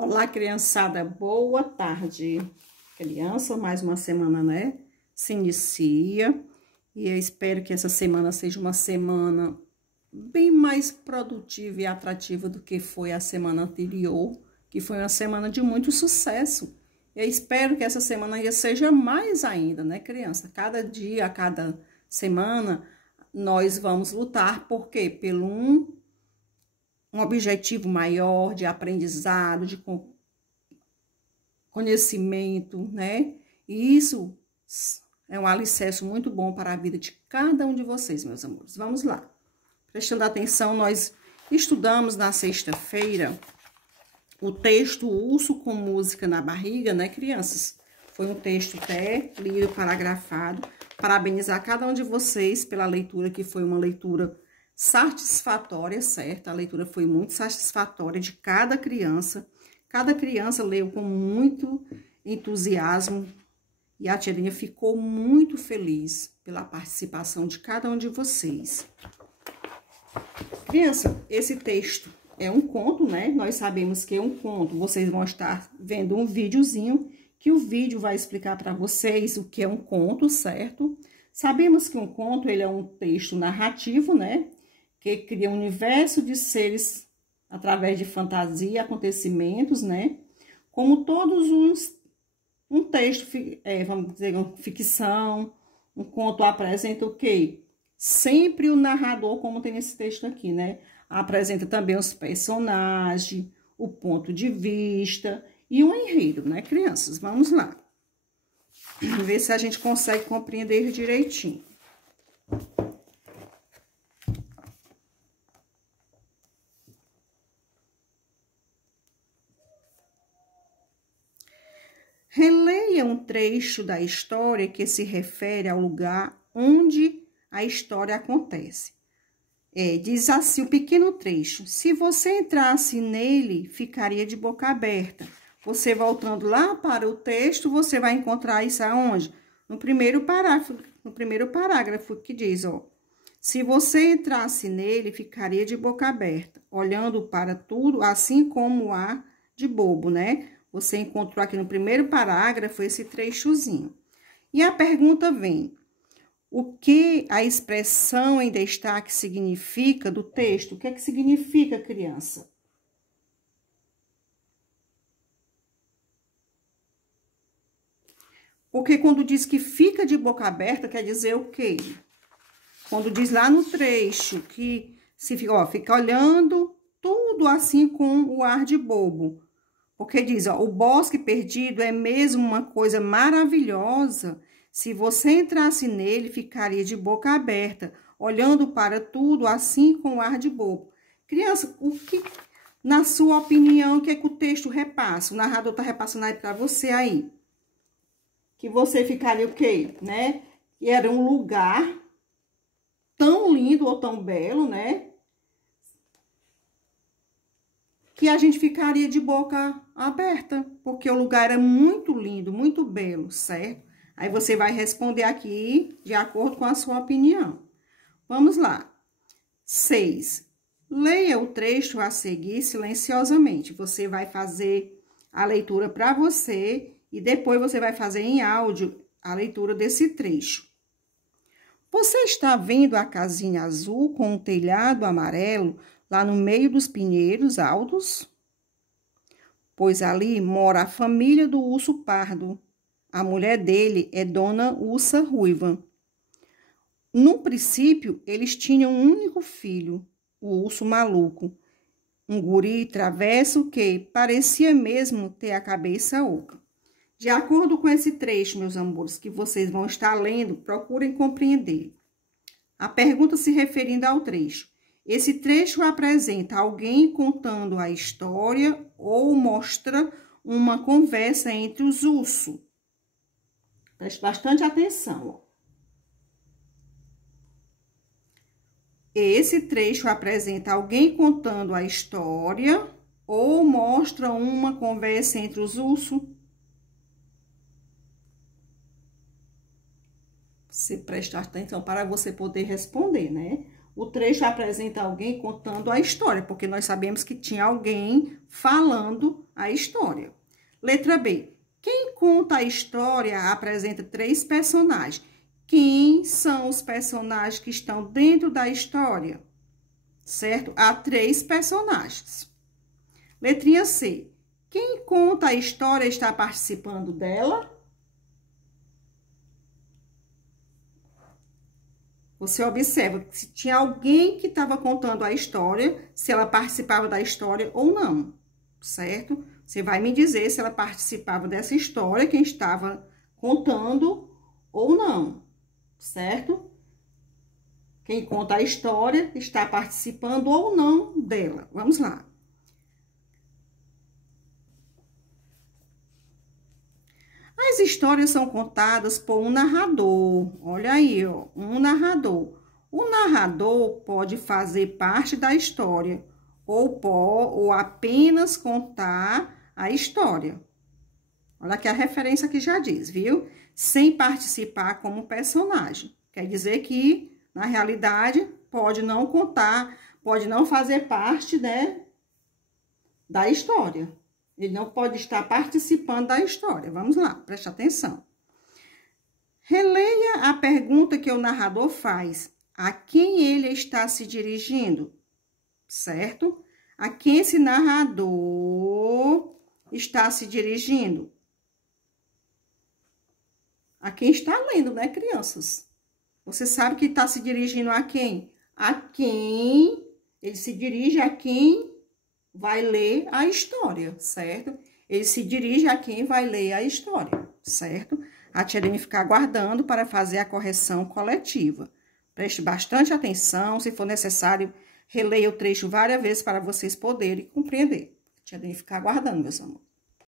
Olá, criançada, boa tarde. Criança, mais uma semana, né? Se inicia e eu espero que essa semana seja uma semana bem mais produtiva e atrativa do que foi a semana anterior, que foi uma semana de muito sucesso. Eu espero que essa semana ainda seja mais ainda, né, criança? Cada dia, cada semana, nós vamos lutar, por quê? Pelo um objetivo maior de aprendizado, de conhecimento, né? E isso é um alicerce muito bom para a vida de cada um de vocês, meus amores. Vamos lá. Prestando atenção, nós estudamos na sexta-feira o texto Urso com Música na Barriga, né, crianças? Foi um texto até lido, paragrafado. Parabenizar cada um de vocês pela leitura, que foi uma leitura satisfatória, certo? A leitura foi muito satisfatória de cada criança. Cada criança leu com muito entusiasmo e a tirinha ficou muito feliz pela participação de cada um de vocês. Criança, esse texto é um conto, né? Nós sabemos que é um conto. Vocês vão estar vendo um videozinho, que o vídeo vai explicar para vocês o que é um conto, certo? Sabemos que um conto, ele é um texto narrativo, né? Que cria um universo de seres através de fantasia, acontecimentos, né? Como todos um texto, vamos dizer, uma ficção, um conto apresenta o quê? Sempre o narrador, como tem nesse texto aqui, né? Apresenta também os personagens, o ponto de vista e o enredo, né, crianças? Vamos lá. Vamos ver se a gente consegue compreender direitinho. Releia um trecho da história que se refere ao lugar onde a história acontece. Diz assim o pequeno trecho: se você entrasse nele, ficaria de boca aberta. Você voltando lá para o texto, você vai encontrar isso aonde? No primeiro parágrafo que diz, ó. Se você entrasse nele, ficaria de boca aberta, olhando para tudo, assim como o ar de bobo, né? Você encontrou aqui no primeiro parágrafo esse trechozinho. E a pergunta vem: o que a expressão em destaque significa do texto? O que é que significa, criança? Porque quando diz que fica de boca aberta, quer dizer o quê? Quando diz lá no trecho que se fica olhando tudo assim com o ar de bobo. Porque diz, ó, o bosque perdido é mesmo uma coisa maravilhosa. Se você entrasse nele, ficaria de boca aberta, olhando para tudo assim com o ar de bobo. Criança, o que, na sua opinião, o que é que o texto repassa? O narrador está repassando aí para você aí. Que você ficaria o quê, né? Que era um lugar tão lindo ou tão belo, né? Que a gente ficaria de boca aberta, porque o lugar é muito lindo, muito belo, certo? Aí você vai responder aqui de acordo com a sua opinião. Vamos lá. 6. Leia o trecho a seguir silenciosamente. Você vai fazer a leitura para você e depois você vai fazer em áudio a leitura desse trecho. Você está vendo a casinha azul com um telhado amarelo lá no meio dos pinheiros altos? Pois ali mora a família do urso pardo. A mulher dele é Dona Ursa Ruiva. No princípio, eles tinham um único filho, o urso maluco, um guri travesso que parecia mesmo ter a cabeça oca. De acordo com esse trecho, meus amores, que vocês vão estar lendo, procurem compreender. A pergunta se referindo ao trecho. Esse trecho apresenta alguém contando a história ou mostra uma conversa entre os ursos. Preste bastante atenção, ó. Esse trecho apresenta alguém contando a história ou mostra uma conversa entre os ursos. Você presta atenção para você poder responder, né? O trecho apresenta alguém contando a história, porque nós sabemos que tinha alguém falando a história. Letra B. Quem conta a história apresenta 3 personagens. Quem são os personagens que estão dentro da história? Certo? Há 3 personagens. Letrinha C. Quem conta a história está participando dela? Você observa se tinha alguém que estava contando a história, se ela participava da história ou não, certo? Você vai me dizer se ela participava dessa história, quem estava contando ou não, certo? Quem conta a história está participando ou não dela. Vamos lá. As histórias são contadas por um narrador. Olha aí, ó, um narrador. O narrador pode fazer parte da história ou apenas contar a história. Olha aqui a referência que já diz, viu? Sem participar como personagem. Quer dizer que, na realidade, pode não contar, pode não fazer parte, né, da história. Ele não pode estar participando da história. Vamos lá, preste atenção. Releia a pergunta que o narrador faz. A quem ele está se dirigindo? Certo? A quem esse narrador está se dirigindo? A quem está lendo, né, crianças? Você sabe que está se dirigindo a quem? A quem ele se dirige a quem vai ler a história, certo? Ele se dirige a quem vai ler a história, certo? A tia Irene ficar aguardando para fazer a correção coletiva. Preste bastante atenção, se for necessário, releia o trecho várias vezes para vocês poderem compreender. A tia Irene ficar aguardando, meus amores.